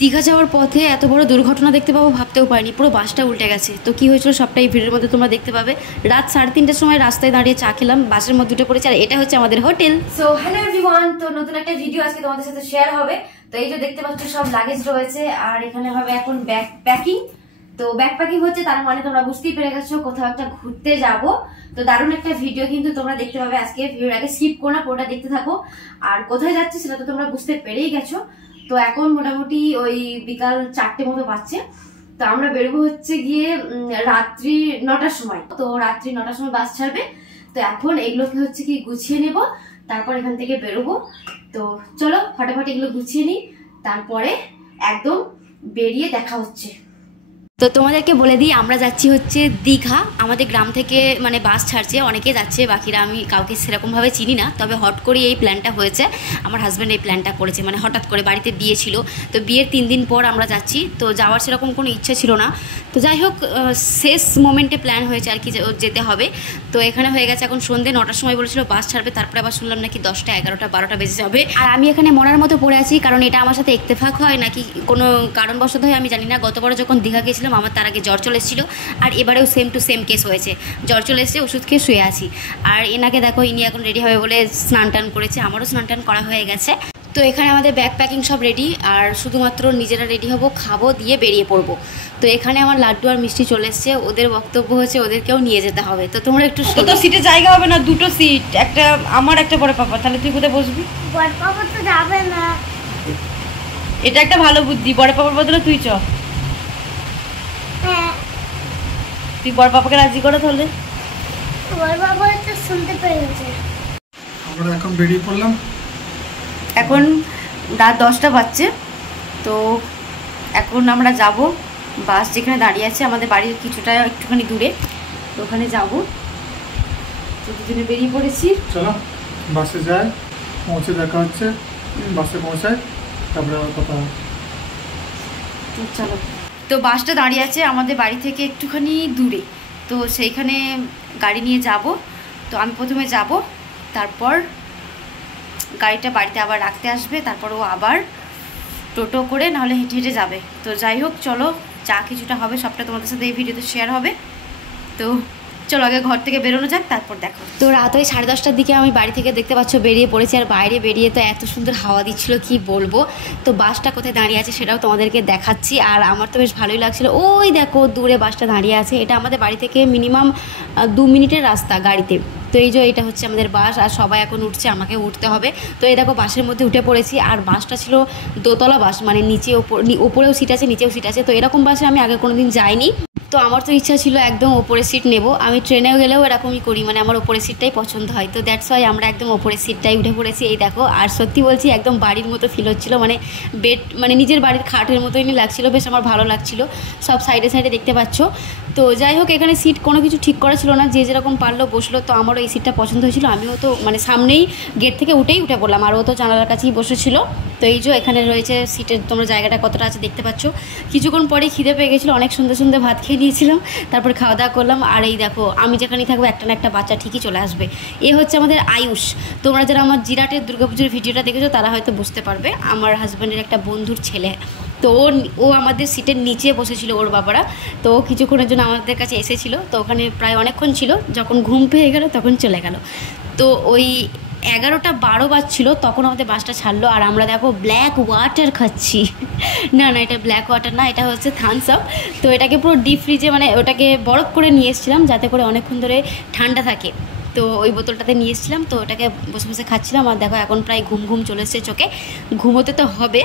দীঘা যাওয়ার পথে এত বড় দুর্ঘটনা দেখতে পাবো ভাবতেও পারিনি, পুরো বাসটা উল্টে গেছে। তো কী হয়েছিল সবটাই এই ভিডিওর মধ্যে তোমরা দেখতে পাবে। রাত 3:30টার সময় রাস্তায় দাঁড়িয়ে চা খেলাম, বাসের মধ্যে উঠে পড়েছে, আর এটা হচ্ছে আমাদের হোটেল। সো হ্যালো এভরিওয়ান, তো নতুন একটা ভিডিও আজকে তোমাদের সাথে শেয়ার হবে। তো এই যে দেখতে পাচ্ছ সব লাগেজ রয়েছে, আর এখানে হবে এখন ব্যাগ প্যাকিং। তো ব্যাগ প্যাকিং হচ্ছে, তার মানে তোমরা বুঝতেই পেরে গেছো কোথাও একটা ঘুরতে যাব। তো দারুণ একটা ভিডিও কিন্তু তোমরা দেখতে পাবে আজকে। ভিডিওর আগে স্কিপ করো না, পুরোটা দেখতে থাকো। আর কোথায় যাচ্ছি সেটা তো তোমরা বুঝতে পেরেই গেছো। তো এখন মোটামুটি ওই বিকাল 4টে মতো বাজছে। তো আমরা বেরোবো হচ্ছে গিয়ে রাত্রি 9টার সময়। তো রাত্রি 9টার সময় বাস ছাড়বে। তো এখন এগুলোকে হচ্ছে কি গুছিয়ে নেব, তারপর এখান থেকে বেরোবো। তো চলো ফটাফট এগুলো গুছিয়ে নিই, তারপরে একদম বেরিয়ে দেখা হচ্ছে। তো তোমাদেরকে বলে দিই, আমরা যাচ্ছি হচ্ছে দীঘা। আমাদের গ্রাম থেকে মানে বাস ছাড়ছে, অনেকে যাচ্ছে, বাকিরা আমি কাউকে সেরকমভাবে চিনি না। তবে হট করে এই প্ল্যানটা হয়েছে, আমার হাজব্যান্ড এই প্ল্যানটা করেছে, মানে হঠাৎ করে বাড়িতে বিয়ে ছিল। তো বিয়ের 3 দিন পর আমরা যাচ্ছি। তো যাওয়ার সেরকম কোনো ইচ্ছা ছিল না, তো যাই হোক শেষ মোমেন্টে প্ল্যান হয়েছে আর কি, যেতে হবে। তো এখানে হয়ে গেছে এখন সন্ধ্যে 9টার সময় বলেছিল বাস ছাড়বে, তারপরে আবার শুনলাম নাকি 10টা 11টা 12টা বেজে যাবে। আর আমি এখানে মরার মতো পড়ে আছি, কারণ এটা আমার সাথে ইত্তেফাক হয় নাকি কোনো কারণবশত হয় আমি জানি না। গতবার যখন দীঘা গেছিলাম আমার তার আগে জ্বর চলে এসেছিলো, আর এবারেও সেম টু সেম কেস হয়েছে, জ্বর চলে এসেছে, ওষুধ খেয়ে শুয়ে আছি। আর এনাকে দেখো, ইনি এখন রেডি হবে বলে স্নান টান করেছে, আমারও স্নান টান করা হয়ে গেছে। তো এখানে আমাদের ব্যাগ প্যাকিং সব রেডি, আর শুধুমাত্র নিজেরা রেডি হব, খাবো, দিয়ে বেরিয়ে পড়বো। তো এখানে আমার লাড্ডু আর মিষ্টি চলে এসছে, ওদের বক্তব্য হচ্ছে ওদেরকেও নিয়ে যেতে হবে। তো তোমরা একটু, তো সিটে জায়গা হবে না, 2টো সিট, একটা আমার একটা বড় পাপা, তাহলে তুই কোথায় বসবি? বড় পাপা তো যাবে না। এটা একটা ভালো বুদ্ধি, বড় পাপার বদলে তুই চ। হ্যাঁ, তুই বড় পাপাকে রাজি করে তাহলে। বড় পাপা তো শুনতে পেয়েছে। আমরা এখন বেরিয়ে পড়লাম। এখন রাত 10টা বাজছে। তো এখন আমরা যাব, বাস যেখানে দাঁড়িয়ে আছে আমাদের বাড়ির কিছুটা একটুখানি দূরে, তো ওখানে যাব। তো দুজনে বেরিয়ে পড়েছি, চলো বাসে যাই, পৌঁছে দেখা হচ্ছে, বাসে পৌঁছায় তারপরে আবার কথা হবে। তো চলো। তো বাসটা দাঁড়িয়ে আছে আমাদের বাড়ি থেকে একটুখানি দূরে, তো সেইখানে গাড়ি নিয়ে যাব। তো আমি প্রথমে যাব, তারপর গাড়িটা বাড়িতে আবার রাখতে আসবে, তারপর ও আবার টোটো করে নাহলে হেঁটে হেঁটে যাবে। তো যাই হোক চলো, যা কিছুটা হবে সবটা তোমাদের সাথে এই ভিডিওতে শেয়ার হবে। তো চলো আগে ঘর থেকে বেরোনো যাক, তারপর দেখো। তো রাত ওই 10:30টার দিকে আমি বাড়ি থেকে দেখতে পাচ্ছ বেরিয়ে পড়েছি, আর বাইরে বেরিয়ে তো এত সুন্দর হাওয়া দিচ্ছিল কি বলবো। তো বাসটা কোথায় দাঁড়িয়ে আছে সেটাও তোমাদেরকে দেখাচ্ছি, আর আমার তো বেশ ভালোই লাগছিল। ওই দেখো দূরে বাসটা দাঁড়িয়ে আছে, এটা আমাদের বাড়ি থেকে মিনিমাম 2 মিনিটের রাস্তা গাড়িতে। তো এই যে এটা হচ্ছে আমাদের বাস, আর সবাই এখন উঠছে, আমাকে উঠতে হবে। তো এই দেখো বাসের মধ্যে উঠে পড়েছি, আর বাসটা ছিল দোতলা বাস, মানে নিচে ওপরেও সিট আছে নিচেও সিট আছে। তো এরকম বাসে আমি আগে কোনোদিন যাইনি, তো আমার তো ইচ্ছা ছিল একদম ওপরের সিট নেব। আমি ট্রেনেও গেলেও এরকমই করি, মানে আমার ওপরের সিটটাই পছন্দ হয়। তো দ্যাটস ওয়াই আমরা একদম ওপরের সিটটাই উঠে পড়েছি। এই দেখো, আর সত্যি বলছি একদম বাড়ির মতো ফিল হচ্ছিলো, মানে বেড, মানে নিজের বাড়ির খাটের মতোই লাগছিলো, বেশ আমার ভালো লাগছিলো। সব সাইডে সাইডে দেখতে পাচ্ছ। তো যাই হোক, এখানে সিট কোনো কিছু ঠিক করা ছিল না, যে যেরকম পারলো বসলো। তো আমারও এই সিটটা পছন্দ হয়েছিল, আমিও তো মানে সামনেই গেট থেকে উঠে পড়লাম, আর ও তো জানালার কাছেই বসেছিল। তো এই যে এখানে রয়েছে সিটের, তোমরা জায়গাটা কতটা আছে দেখতে পাচ্ছ। কিছুক্ষণ পরেই খিদে পেয়ে গেছিলো, অনেক সুন্দর সুন্দর ভাত খেয়ে নিয়েছিলাম, তারপর খাওয়া দাওয়া করলাম। আর এই দেখো, আমি যেখানেই থাকবো একটা না একটা বাচ্চা ঠিকই চলে আসবে। এ হচ্ছে আমাদের আয়ুষ। তোমরা যারা আমার জিরাটের দুর্গাপুজোর ভিডিওটা দেখেছো তারা হয়তো বুঝতে পারবে, আমার হাজব্যান্ডের একটা বন্ধুর ছেলে। তো ও আমাদের সিটের নিচে বসেছিল, ওর বাবারা। তো ও কিছুক্ষণের জন্য আমাদের কাছে এসেছিলো, তো ওখানে প্রায় অনেকক্ষণ ছিল, যখন ঘুম পেয়ে গেল তখন চলে গেল। তো ওই 11টা 12 বাজছিল তখন আমাদের বাসটা ছাড়লো, আর আমরা দেখো ব্ল্যাক ওয়াটার খাচ্ছি। না না, এটা ব্ল্যাক ওয়াটার না, এটা হচ্ছে থামস আপ। তো এটাকে পুরো ডিপ ফ্রিজে, মানে ওটাকে বরফ করে নিয়ে এসেছিলাম যাতে করে অনেকক্ষণ ধরে ঠান্ডা থাকে। তো ওই বোতলটাতে নিয়ে এসেছিলাম, তো ওটাকে বসে বসে খাচ্ছিলাম। আর দেখো এখন প্রায় ঘুম ঘুম চলে এসছে চোখে, ঘুমোতে তো হবে।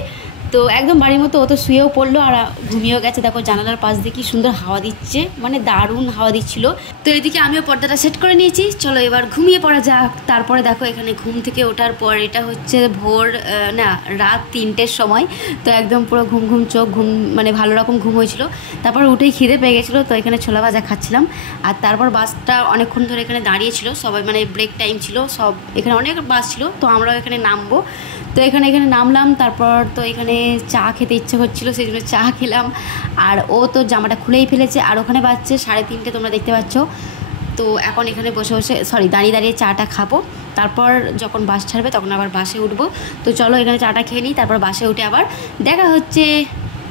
তো একদম বাড়ির মতো ও তো শুয়েও পড়লো আর ঘুমিয়েও গেছে। দেখো জানালার পাশ দিয়ে কি সুন্দর হাওয়া দিচ্ছে, মানে দারুণ হাওয়া দিচ্ছিল। তো এদিকে আমিও পর্দাটা সেট করে নিয়েছি, চলো এবার ঘুমিয়ে পড়া যাক। তারপরে দেখো এখানে ঘুম থেকে ওঠার পর, এটা হচ্ছে ভোর না রাত 3টের সময়। তো একদম পুরো ঘুম ঘুম চোখ, ঘুম মানে ভালো রকম ঘুম হয়েছিল। তারপর উঠেই খিদে পেয়ে গেছিলো, তো এখানে ছোলা ভাজা খাচ্ছিলাম। আর তারপর বাসটা অনেকক্ষণ ধরে এখানে দাঁড়িয়েছিল, সবাই মানে ব্রেক টাইম ছিল সব, এখানে অনেক বাস ছিল। তো আমরাও এখানে নামবো, তো এখানে নামলাম। তারপর তো এখানে চা খেতে ইচ্ছে হচ্ছিলো, সেই জন্য চা খেলাম। আর ও তো জামাটা খুলেই ফেলেছে, আর ওখানে বাজছে 3:30, তোমরা দেখতে পাচ্ছ। তো এখন এখানে বসে বসে দাঁড়িয়ে দাঁড়িয়ে চাটা খাবো, তারপর যখন বাস ছাড়বে তখন আবার বাসে উঠবো। তো চলো এখানে চাটা খেয়ে নিই, তারপর বাসে উঠে আবার দেখা হচ্ছে।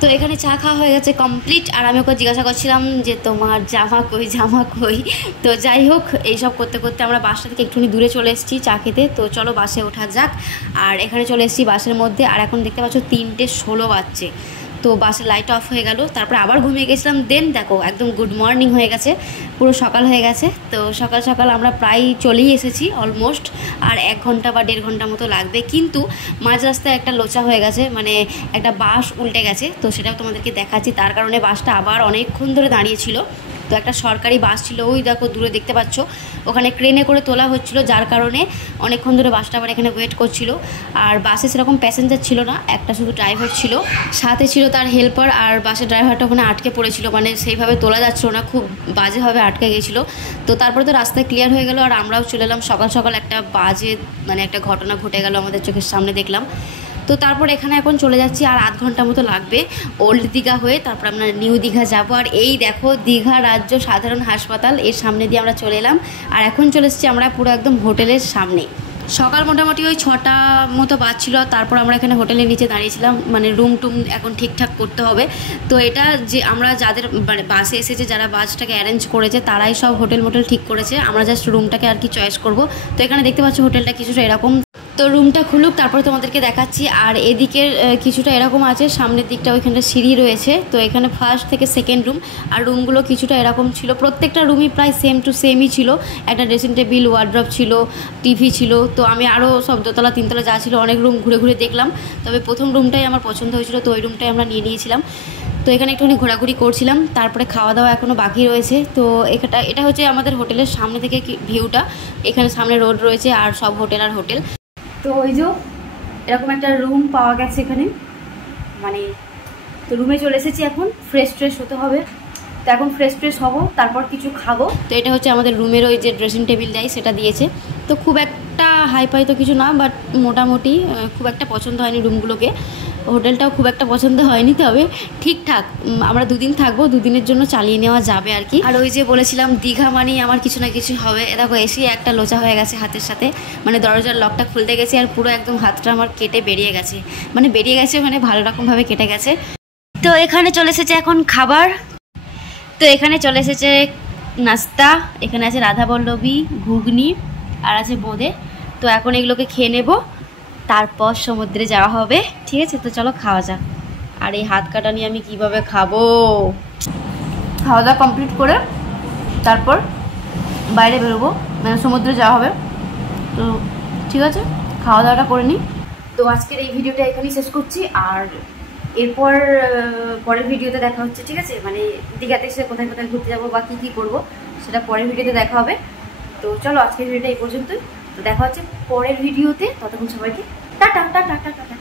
তো এখানে চা খাওয়া হয়ে গেছে কমপ্লিট। আর আমি ওকে জিজ্ঞাসা করছিলাম যে তোমার জামা কই। তো যাই হোক, এইসব করতে করতে আমরা বাসটা থেকে একটুখানি দূরে চলে এসেছি চা খেতে। তো চলো বাসে ওঠা যাক। আর এখানে চলে এসেছি বাসের মধ্যে। আর এখন দেখতে পাচ্ছ 3:16 বাজছে। তো বাসের লাইট অফ হয়ে গেল, তারপরে আবার ঘুমিয়ে গেছিলাম। দেন দেখো একদম গুড মর্নিং হয়ে গেছে, পুরো সকাল হয়ে গেছে। তো সকাল সকাল আমরা প্রায় চলেই এসেছি অলমোস্ট। আর 1 ঘন্টা বা 1.5 ঘন্টা মতো লাগবে, কিন্তু মাঝ রাস্তায় একটা লোচা হয়ে গেছে, মানে একটা বাস উল্টে গেছে। তো সেটাও তোমাদেরকে দেখাচ্ছি। তার কারণে বাসটা আবার অনেকক্ষণ ধরে দাঁড়িয়েছিল। তো একটা সরকারি বাস ছিল, ওই দেখো দূরে দেখতে পাচ্ছ, ওখানে ক্রেনে করে তোলা হচ্ছিল, যার কারণে অনেকক্ষণ ধরে বাসটা আবার এখানে ওয়েট করছিল। আর বাসে সেরকম প্যাসেঞ্জার ছিল না, একটা শুধু ড্রাইভার ছিল, সাথে ছিল তার হেল্পার। আর বাসের ড্রাইভারটা ওখানে আটকে পড়েছিল, মানে সেইভাবে তোলা যাচ্ছিল না, খুব বাজেভাবে আটকে গিয়েছিলো। তো তারপরে তো রাস্তায় ক্লিয়ার হয়ে গেল, আর আমরাও চলে এলাম। সকাল সকাল একটা বাজে মানে একটা ঘটনা ঘটে গেল আমাদের চোখের সামনে, দেখলাম। তো তারপর এখানে এখন চলে যাচ্ছি, আর 1/2 ঘন্টা মতো লাগবে ওল্ড দীঘা হয়ে, তারপর আমরা নিউ দীঘা যাব। আর এই দেখো দীঘা রাজ্য সাধারণ হাসপাতাল, এর সামনে দিয়ে আমরা চলে এলাম। আর এখন চলে এসেছি আমরা পুরো একদম হোটেলের সামনে। সকাল মোটামুটি ওই 6টা মতো বাজছিল। তারপর আমরা এখানে হোটেলের নিচে দাঁড়িয়েছিলাম, মানে রুম টুম এখন ঠিকঠাক করতে হবে। তো এটা যে আমরা যাদের মানে বাসে এসেছে, যারা বাসটাকে অ্যারেঞ্জ করেছে, তারাই সব হোটেল মোটেল ঠিক করেছে। আমরা জাস্ট রুমটাকে আর কি চয়েস করব। তো এখানে দেখতে পাচ্ছি হোটেলটা কিছুটা এরকম। তো রুমটা খুলুক, তারপরে তোমাদেরকে দেখাচ্ছি। আর এদিকের কিছুটা এরকম আছে, সামনের দিকটা ওইখানটা সিঁড়ি রয়েছে। তো এখানে ফার্স্ট থেকে সেকেন্ড রুম। আর রুমগুলো কিছুটা এরকম ছিল, প্রত্যেকটা রুমই প্রায় সেম টু সেমই ছিল। একটা ড্রেসিং টেবিল, ওয়ার্ড্রপ ছিল, টিভি ছিল। তো আমি আরও সব 2তলা 3তলা যা ছিল অনেক রুম ঘুরে ঘুরে দেখলাম, তবে প্রথম রুমটাই আমার পছন্দ হয়েছিল। তো ওই রুমটাই আমরা নিয়ে নিয়েছিলাম। তো এখানে একটুখানি ঘোরাঘুরি করছিলাম, তারপরে খাওয়া দাওয়া এখনও বাকি রয়েছে। তো এটা হচ্ছে আমাদের হোটেলের সামনে থেকে ভিউটা। এখানে সামনে রোড রয়েছে, আর সব হোটেল আর হোটেল। তো ওই যে এরকম একটা রুম পাওয়া গেছে এখানে, মানে তো রুমে চলে এসেছি। এখন ফ্রেশ হতে হবে। তো এখন ফ্রেশ হব, তারপর কিছু খাবো। তো এটা হচ্ছে আমাদের রুমের ওই যে ড্রেসিং টেবিল দেয়, সেটা দিয়েছে। তো খুব একটা হাইফাই তো কিছু না, বাট মোটামুটি খুব একটা পছন্দ হয়নি রুমগুলোকে। হোটেলটাও খুব একটা পছন্দ হয়নি, তবে ঠিকঠাক। আমরা 2 দিন থাকবো, 2 দিনের জন্য চালিয়ে নেওয়া যাবে আর কি। আর ওই যে বলেছিলাম দীঘা মানেই আমার কিছু না কিছু হবে। দেখো এসে একটা লোচা হয়ে গেছে হাতের সাথে, মানে দরজার লকটা খুলতে গেছে, আর পুরো একদম হাতটা আমার কেটে বেরিয়ে গেছে, মানে ভালো রকমভাবে কেটে গেছে। তো এখানে চলে এসেছে এখন খাবার। তো এখানে চলে এসেছে নাস্তা। এখানে আছে রাধাবল্লভী, ঘুগনি, আর আছে বোঁদে। তো এখন এগুলোকে খেয়ে নেব, তারপর সমুদ্রে যাওয়া হবে। ঠিক আছে, তো চলো খাওয়া যাক। আর এই হাত কাটা নিয়ে আমি কিভাবে খাবো? খাওয়া দাওয়া কমপ্লিট করে তারপর বাইরে বেরোবো, মানে সমুদ্রে যাওয়া হবে। তো ঠিক আছে, খাওয়া দাওয়াটা করে নিই। তো আজকের এই ভিডিওটা এখানেই শেষ করছি। আর এরপর পরের ভিডিওতে দেখা হচ্ছে, ঠিক আছে? মানে দীঘাতে এসে কোথায় কোথায় ঘুরতে যাবো বা কী করবো, সেটা পরের ভিডিওতে দেখা হবে। তো চলো আজকের ভিডিওটা এই পর্যন্তই। তো দেখা হচ্ছে পরের ভিডিওতে। ততক্ষণ সবাইকে টাটা টাটা টাটা।